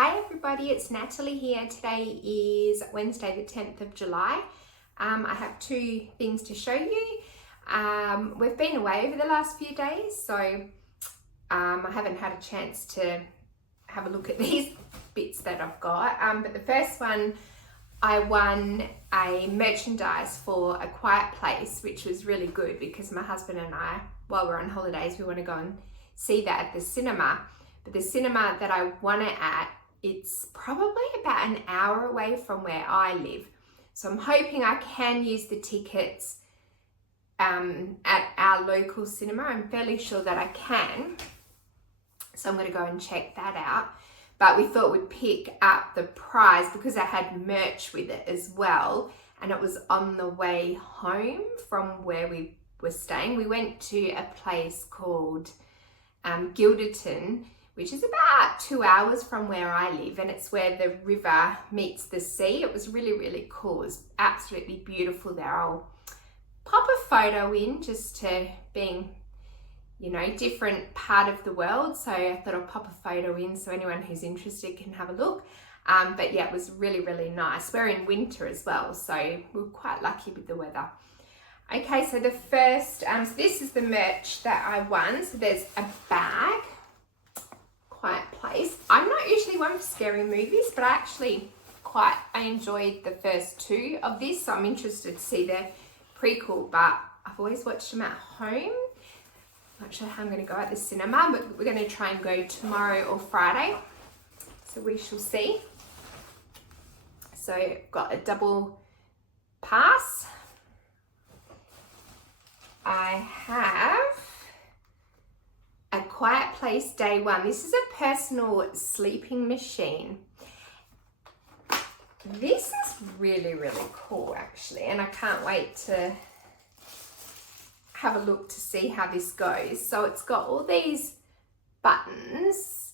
Hi everybody, it's Natalie here. Today is Wednesday the 10th of July. I have two things to show you. We've been away over the last few days, so I haven't had a chance to have a look at these bits that I've got. But the first one, I won a merchandise for A Quiet Place, which was really good because my husband and I, while we're on holidays, we want to go and see that at the cinema. But the cinema that I won it at, it's probably about an hour away from where I live. So I'm hoping I can use the tickets at our local cinema. I'm fairly sure that I can. So I'm going to go and check that out. But we thought we'd pick up the prize because I had merch with it as well. And it was on the way home from where we were staying. We went to a place called Gilderton, which is about 2 hours from where I live, and it's where the river meets the sea. It was really, really cool. It was absolutely beautiful there. I'll pop a photo in just to being, you know, different part of the world. So I thought I'll pop a photo in so anyone who's interested can have a look. But yeah, it was really, really nice. We're in winter as well, so we're quite lucky with the weather. Okay, so the first, so this is the merch that I won. So there's a bag. Quiet Place. I'm not usually one for scary movies, but I enjoyed the first two of this, so I'm interested to see the prequel, but I've always watched them at home. I'm not sure how I'm going to go at the cinema, but we're going to try and go tomorrow or Friday, so we shall see. So I've got a double pass. I have A Quiet Place Day 1. This is a personal sleeping machine. This is really, really cool actually, and I can't wait to have a look to see how this goes. So it's got all these buttons,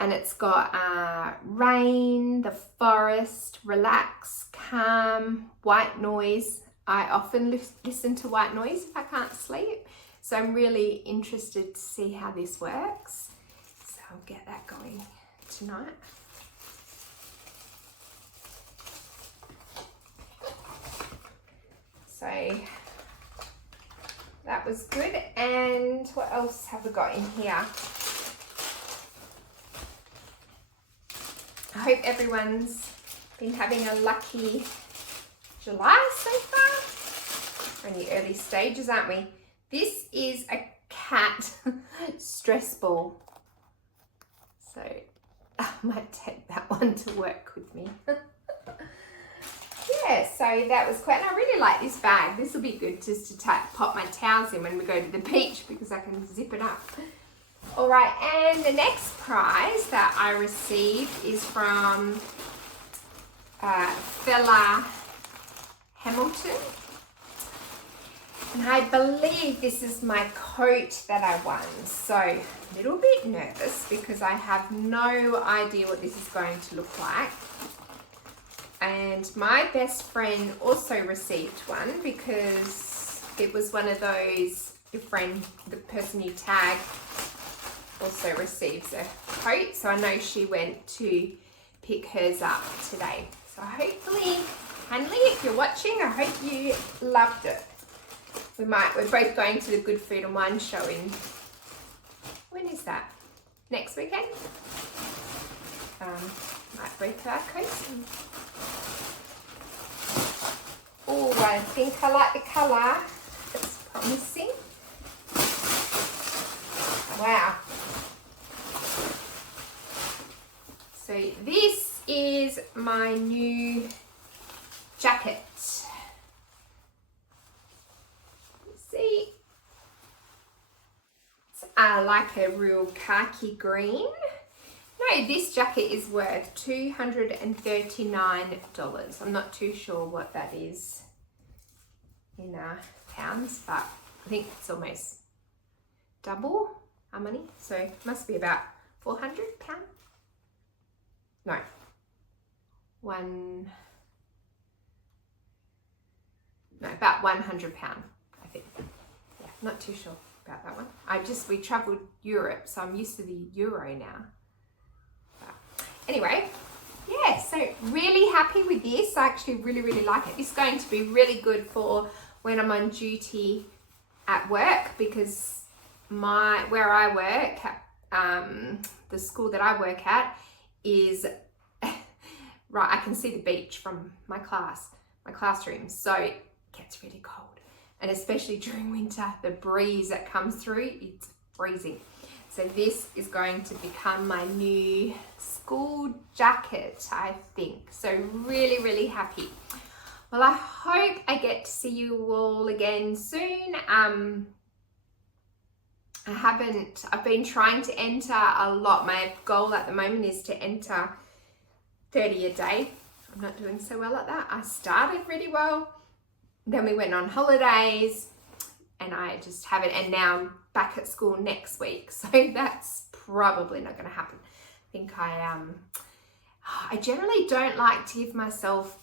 and it's got rain, the forest, relax, calm, white noise. I often listen to white noise if I can't sleep. So I'm really interested to see how this works. So I'll get that going tonight. So that was good. And what else have we got in here? I hope everyone's been having a lucky July so far. We're in the early stages, aren't we? This is a cat stress ball. So I might take that one to work with me. Yeah, so that was quite, and I really like this bag. This will be good just to pop my towels in when we go to the beach because I can zip it up. All right, and the next prize that I received is from fella Hamilton. And I believe this is my coat that I won. So a little bit nervous because I have no idea what this is going to look like. And my best friend also received one because it was one of those, your friend, the person you tag, also receives a coat. So I know she went to pick hers up today. So hopefully, Hanley, if you're watching, I hope you loved it. We're both going to the Good Food and Wine show in, when is that? Next weekend? Might break our coast. Oh, I think I like the colour. It's promising. Wow. So this is my new jacket. See, it's like a real khaki green. No, this jacket is worth $239. I'm not too sure what that is in pounds, but I think it's almost double our money. So it must be about £400. No, about £100, I think. Yeah, not too sure about that one. We travelled Europe, so I'm used to the euro now. But anyway, yeah, so really happy with this. I actually really like it. This is going to be really good for when I'm on duty at work, because where I work, the school that I work at is right, I can see the beach from my classroom, so it gets really cold, and especially during winter, the breeze that comes through, it's freezing. So this is going to become my new school jacket, I think. So really happy. Well, I hope I get to see you all again soon. I've been trying to enter a lot. My goal at the moment is to enter 30 a day. I'm not doing so well at that. I started really well, then we went on holidays, and I just haven't, and now I'm back at school next week, so that's probably not going to happen. I think I generally don't like to give myself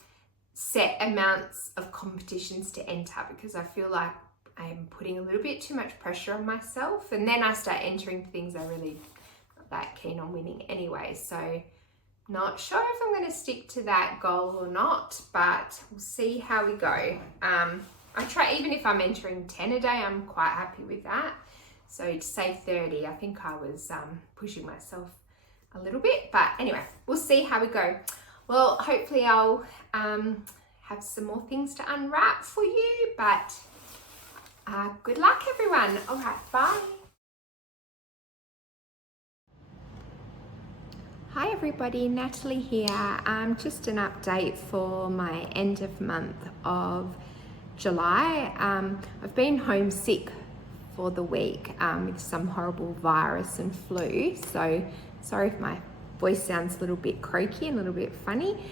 set amounts of competitions to enter, because I feel like I'm putting a little bit too much pressure on myself, and then I start entering things I'm really not that keen on winning anyway. So not sure if I'm going to stick to that goal or not, but we'll see how we go. I try, even if I'm entering 10 a day, I'm quite happy with that. So to say 30, I think I was pushing myself a little bit, but anyway, we'll see how we go. Well, hopefully I'll have some more things to unwrap for you, but good luck everyone. All right, bye. Hi everybody, Natalie here. Just an update for my end of month of July. I've been homesick for the week with some horrible virus and flu, so sorry if my voice sounds a little bit croaky and a little bit funny.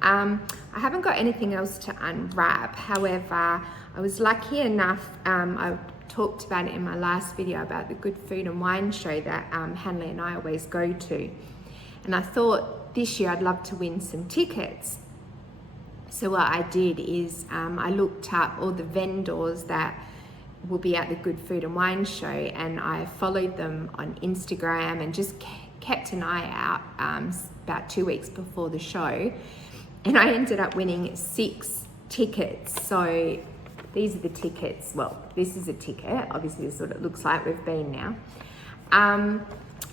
I haven't got anything else to unwrap. However, I was lucky enough, I talked about it in my last video about the Good Food and Wine show that Hanley and I always go to. And I thought this year I'd love to win some tickets. So what I did is I looked up all the vendors that will be at the Good Food and Wine show, and I followed them on Instagram and just kept an eye out about 2 weeks before the show. And I ended up winning 6 tickets. So these are the tickets. Well, this is a ticket. Obviously this is what it looks like. We've been now.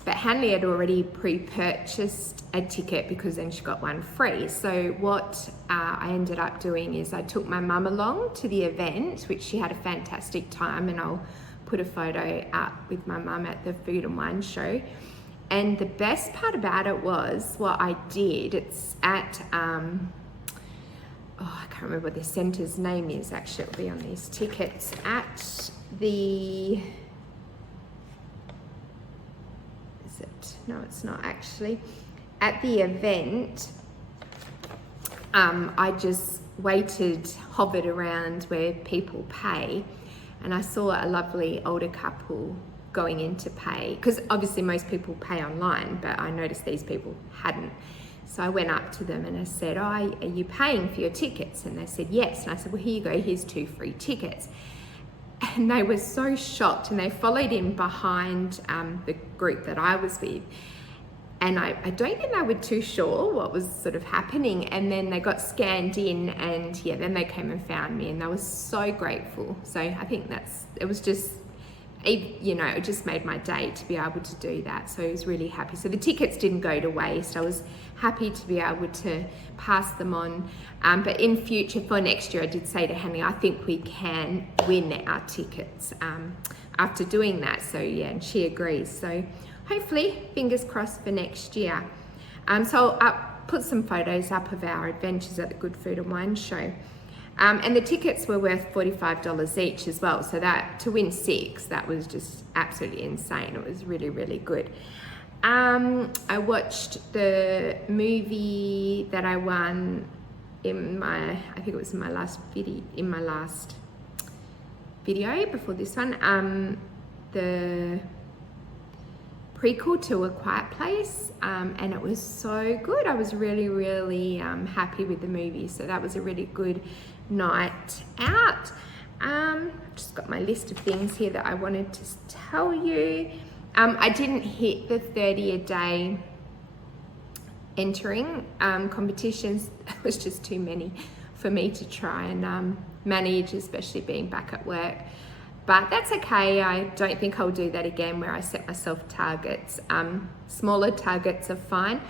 But Hanley had already pre-purchased a ticket because then she got one free. So what I ended up doing is I took my mum along to the event, which she had a fantastic time, and I'll put a photo up with my mum at the Food and Wine show. And the best part about it was what I did. It's at, I can't remember what the centre's name is, actually it'll be on these tickets, at the, no, it's not actually. At the event, I just hovered around where people pay, and I saw a lovely older couple going in to pay, because obviously most people pay online, but I noticed these people hadn't. So I went up to them and I said, "Oh, are you paying for your tickets?" And they said, "Yes." And I said, "Well, here you go, here's 2 free tickets." And they were so shocked, and they followed in behind the group that I was with. And I don't think they were too sure what was sort of happening. And then they got scanned in, and yeah, then they came and found me, and they were so grateful. So I think it was just, you know, it just made my day to be able to do that. So I was really happy. So the tickets didn't go to waste. I was happy to be able to pass them on. But in future, for next year, I did say to Henny, I think we can win our tickets after doing that. So yeah, and she agrees. So hopefully, fingers crossed for next year. So I'll put some photos up of our adventures at the Good Food and Wine show. And the tickets were worth $45 each as well. So that, to win 6, that was just absolutely insane. It was really, really good. I watched the movie that I won I think it was in my last video before this one, the prequel to A Quiet Place, and it was so good. I was really, really happy with the movie. So that was a really good night out. Just got my list of things here that I wanted to tell you. I didn't hit the 30 a day entering competitions. It was just too many for me to try and manage, especially being back at work. But that's okay. I don't think I'll do that again where I set myself targets. Smaller targets are fine.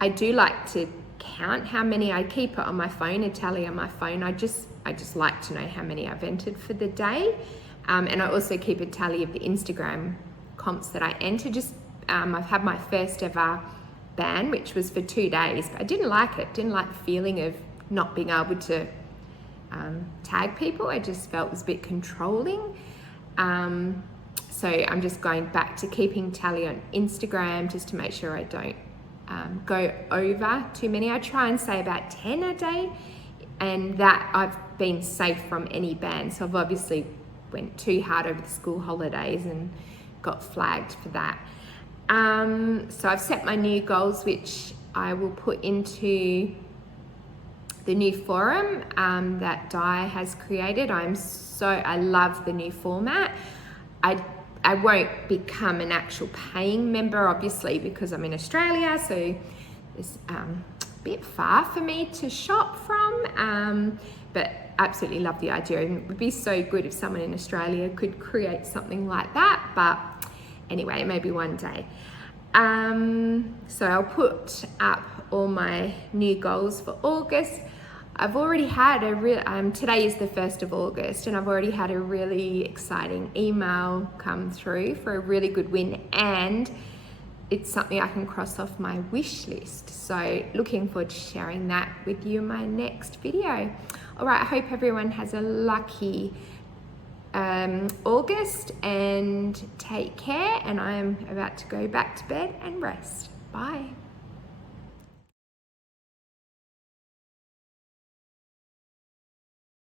I do like to count how many. I keep it on my phone, a tally on my phone. I just like to know how many I've entered for the day. And I also keep a tally of the Instagram comps that I enter. I've had my first ever ban, which was for 2 days, but I didn't like it. Didn't like the feeling of not being able to tag people. I just felt it was a bit controlling. So I'm just going back to keeping tally on Instagram just to make sure I don't go over too many. I try and say about 10 a day, and that I've been safe from any ban. So I've obviously went too hard over the school holidays and got flagged for that. So I've set my new goals, which I will put into the new forum that Di has created. I love the new format. I won't become an actual paying member, obviously, because I'm in Australia, so it's a bit far for me to shop from, but absolutely love the idea, and it would be so good if someone in Australia could create something like that. But anyway, maybe one day. So I'll put up all my new goals for August. I've already had today is the 1st of August, and I've already had a really exciting email come through for a really good win, and it's something I can cross off my wish list. So looking forward to sharing that with you in my next video. All right, I hope everyone has a lucky August, and take care, and I am about to go back to bed and rest. Bye.